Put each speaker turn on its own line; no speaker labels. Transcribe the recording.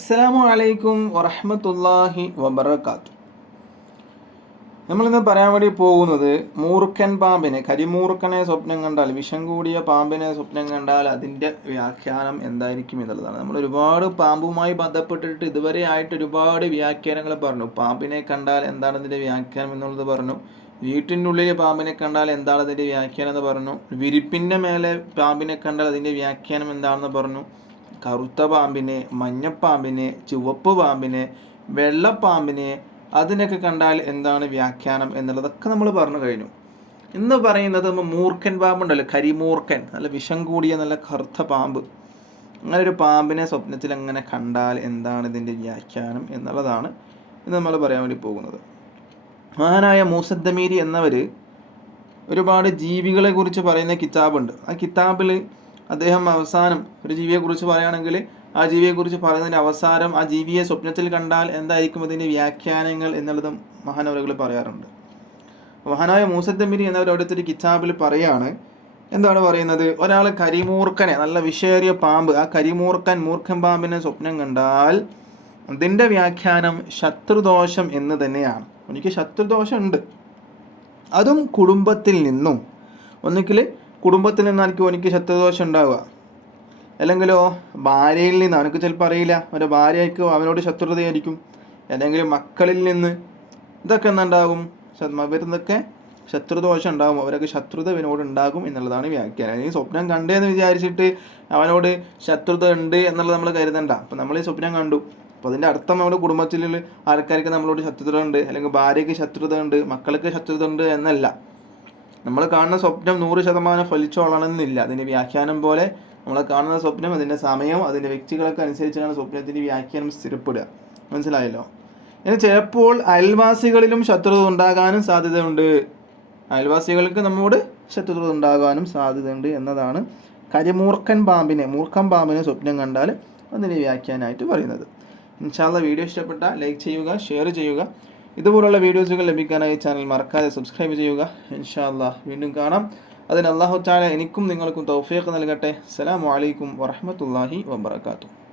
അസ്സലാമു അലൈക്കും വറഹമത്തല്ലാഹി വബർക്കാത്തു നമ്മളിന്ന് പറയാൻ വേണ്ടി പോകുന്നത് മൂർഖൻ പാമ്പിനെ കരിമൂർഖനെ സ്വപ്നം കണ്ടാൽ വിഷം കൂടിയ പാമ്പിനെ സ്വപ്നം കണ്ടാൽ അതിന്റെ വ്യാഖ്യാനം എന്തായിരിക്കും എന്നുള്ളതാണ്. നമ്മൾ ഒരുപാട് പാമ്പുമായി ബന്ധപ്പെട്ടിട്ട് ഇതുവരെ ആയിട്ട് ഒരുപാട് വ്യാഖ്യാനങ്ങൾ പറഞ്ഞു. പാമ്പിനെ കണ്ടാൽ എന്താണ് ഇതിന്റെ വ്യാഖ്യാനം എന്നുള്ളത് പറഞ്ഞു. വീട്ടിന്റെ ഉള്ളിൽ പാമ്പിനെ കണ്ടാൽ എന്താണ് അതിന്റെ വ്യാഖ്യാനം എന്ന് പറഞ്ഞു. വിരിപ്പിന്റെ മേലെ പാമ്പിനെ കണ്ടാൽ അതിന്റെ വ്യാഖ്യാനം എന്താണെന്ന് പറഞ്ഞു. കറുത്ത പാമ്പിനെ മഞ്ഞപ്പാമ്പിനെ ചുവപ്പ് പാമ്പിനെ വെള്ളപ്പാമ്പിനെ അതിനൊക്കെ കണ്ടാൽ എന്താണ് വ്യാഖ്യാനം എന്നുള്ളതൊക്കെ നമ്മൾ പറഞ്ഞു കഴിഞ്ഞു. ഇന്ന് പറയുന്നത് നമ്മൾ മൂർഖൻ പാമ്പുണ്ടല്ലോ കരിമൂർഖൻ നല്ല വിഷം കൂടിയ നല്ല കറുത്ത പാമ്പ്. അങ്ങനെ ഒരു പാമ്പിനെ സ്വപ്നത്തിൽ അങ്ങനെ കണ്ടാൽ എന്താണ് ഇതിന്റെ വ്യാഖ്യാനം എന്നുള്ളതാണ് ഇന്ന് നമ്മൾ പറയാൻ വേണ്ടി പോകുന്നത്. മഹാനായ മൂസദ്ദമീരി എന്നവർ ഒരുപാട് ജീവികളെ കുറിച്ച് പറയുന്ന കിതാബുണ്ട്. ആ കിതാബിൽ അദ്ദേഹം അവസാനം ഒരു ജീവിയെക്കുറിച്ച് പറയുകയാണെങ്കിൽ ആ ജീവിയെക്കുറിച്ച് പറയുന്നതിന്റെ അവസാനം ആ ജീവിയെ സ്വപ്നത്തിൽ കണ്ടാൽ എന്തായിരിക്കും അതിന്റെ വ്യാഖ്യാനങ്ങൾ എന്നുള്ളതും മഹാനവറുകൾ പറയാറുണ്ട്. മഹാനായ മൂസത്തമ്പിരി എന്നവർ അവിടുത്തെ ഒരു കിതാബിൽ പറയാണ് എന്താണ് പറയുന്നത്? ഒരാൾ കരിമൂർഖനെ നല്ല വിഷയേറിയ പാമ്പ് ആ കരിമൂർഖൻ മൂർഖൻ പാമ്പിനെ സ്വപ്നം കണ്ടാൽ അതിന്റെ വ്യാഖ്യാനം ശത്രുദോഷം എന്ന് തന്നെയാണ്. എനിക്ക് ശത്രുദോഷം ഉണ്ട് അതും കുടുംബത്തിൽ നിന്നും. ഒന്നുകിൽ കുടുംബത്തിൽ നിന്നായിരിക്കും എനിക്ക് ശത്രുദോഷം ഉണ്ടാവുക. അല്ലെങ്കിലോ ഭാര്യയിൽ നിന്ന് അവനക്ക് ചിലപ്പോൾ അറിയില്ല അവന്റെ ഭാര്യയ്ക്ക് അവനോട് ശത്രുതയായിരിക്കും. അല്ലെങ്കിൽ മക്കളിൽ നിന്ന് ഇതൊക്കെ എന്തുണ്ടാകും? വരുന്നതൊക്കെ ശത്രുദോഷം ഉണ്ടാകും അവരൊക്കെ ശത്രുത ഇവനോട് ഉണ്ടാകും എന്നുള്ളതാണ് വ്യാഖ്യാനം. അല്ലെങ്കിൽ സ്വപ്നം കണ്ടേന്ന് വിചാരിച്ചിട്ട് അവനോട് ശത്രുത ഉണ്ട് എന്നുള്ളത് നമ്മൾ കരുതണ്ട. അപ്പം നമ്മൾ ഈ സ്വപ്നം കണ്ടു. അപ്പോൾ അതിന്റെ അർത്ഥം നമ്മുടെ കുടുംബത്തിലുള്ള ആൾക്കാർക്ക് നമ്മളോട് ശത്രുത ഉണ്ട് അല്ലെങ്കിൽ ഭാര്യയ്ക്ക് ശത്രുത ഉണ്ട് മക്കൾക്ക് ശത്രുത ഉണ്ട് എന്നല്ല. നമ്മൾ കാണുന്ന സ്വപ്നം നൂറ് ശതമാനം ഫലിച്ചോളണമെന്നില്ല അതിന്റെ വ്യാഖ്യാനം പോലെ നമ്മൾ കാണുന്ന സ്വപ്നം അതിന്റെ സമയവും അതിന്റെ വ്യക്തികളൊക്കെ അനുസരിച്ചാണ് സ്വപ്നത്തിന്റെ വ്യാഖ്യാനം സ്ഥിരപ്പെടുക. മനസ്സിലായല്ലോ? ഇനി ചിലപ്പോൾ അയൽവാസികളിലും ശത്രുത ഉണ്ടാകാനും സാധ്യതയുണ്ട്. അയൽവാസികൾക്ക് നമ്മോട് ശത്രുത ഉണ്ടാകാനും സാധ്യതയുണ്ട് എന്നതാണ് കരിമൂർഖൻ പാമ്പിനെ മൂർഖൻ പാമ്പിനെ സ്വപ്നം കണ്ടാൽ അതിന്റെ വ്യാഖ്യാനമായിട്ട് പറയുന്നത്. ഇൻഷാല്ല വീഡിയോ ഇഷ്ടപ്പെട്ട ലൈക്ക് ചെയ്യുക ഷെയർ ചെയ്യുക. ഇതുപോലുള്ള വീഡിയോസുകൾ ലഭിക്കാനായി ചാനൽ മറക്കാതെ സബ്സ്ക്രൈബ് ചെയ്യുക. ഇൻഷാല്ല വീണ്ടും കാണാം. അതിന് അള്ളാഹു ചാല എനിക്കും നിങ്ങൾക്കും തൗഫീഖ് നൽകട്ടെ. അസ്സലാമു അലൈക്കും വറഹ്മത്തുള്ളാഹി വബറകാതുഹു.